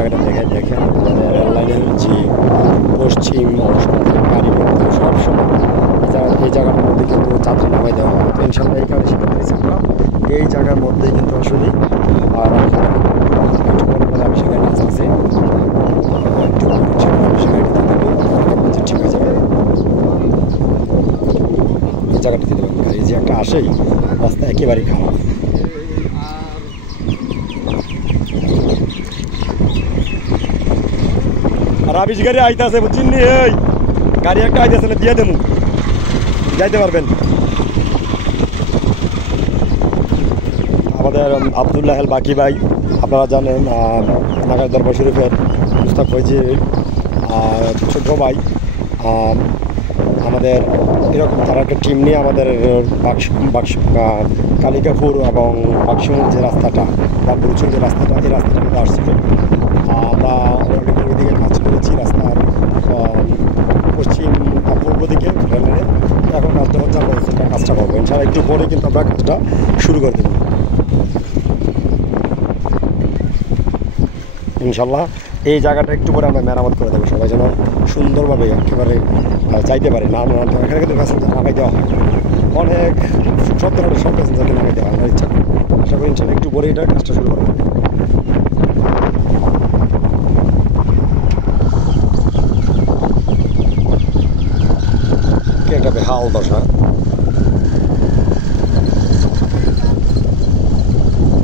জায়গাটা দেখে দেখেন আমাদের রেললাইনের যে পশ্চিম অংশ গাড়ি সব সময় এই জায়গাটার মধ্যে কিন্তু যাত্রী নামাই দেওয়া হয়। তো ইনশাল্লাহ এই কারণে সিদ্ধান্ত নিয়েছি আমরা এই জায়গার মধ্যেই কিন্তু আসলে আর একটু পরে পরে আমি সেখানে কাজ আছে একটু সেখানে ঠিক হয়ে যাবে। এই জায়গাটা দিতে পারবেন গাড়ি যে একটা আসেই রাস্তা একেবারেই খারাপ। আর আবিষ গাড়ি আইতেছে বুঝছেন নি, এই গাড়ি একটা আইতেছে দিয়ে দেবো, যাইতে পারবেন। আমাদের আবদুল্লাহ আল বাকি ভাই আপনারা জানেন, নাগার দরবার শরীফের মুস্তাক ফৈজির ছোট ভাই, আমাদের এরকম তারা একটা টিম নিয়ে আমাদের কালিকাপুর এবং বাক্সমুখ যে রাস্তাটা বা বুরুচুর যে রাস্তাটা, এই রাস্তাটার মধ্যে আসছিল। আমরা অলরেডি ওই দিকে কাজ করেছি রাস্তার পশ্চিম পূর্ব দিকে রেলের। এখন কাজটা হচ্ছে আমরা কাজটা করবো ইনশাআল্লাহ, একটু পরে কিন্তু আমরা কাজটা শুরু করে দেবো ইনশাল্লাহ। এই জায়গাটা একটু পরে আমরা মেরামত করে দেবো, সবাই যেন সুন্দরভাবে একেবারে যাইতে পারে। না এখানে কিন্তু প্যাসেঞ্জার নামাই দেওয়া হয়, অনেক সব ধরনের সব প্যাসেঞ্জারকে নামাই দেওয়া হয় আমার ইচ্ছা। আশা করি ইনশাল্লাহ একটু পরে এটা কাজটা শুরু করবো। একটা বেহাল দশা।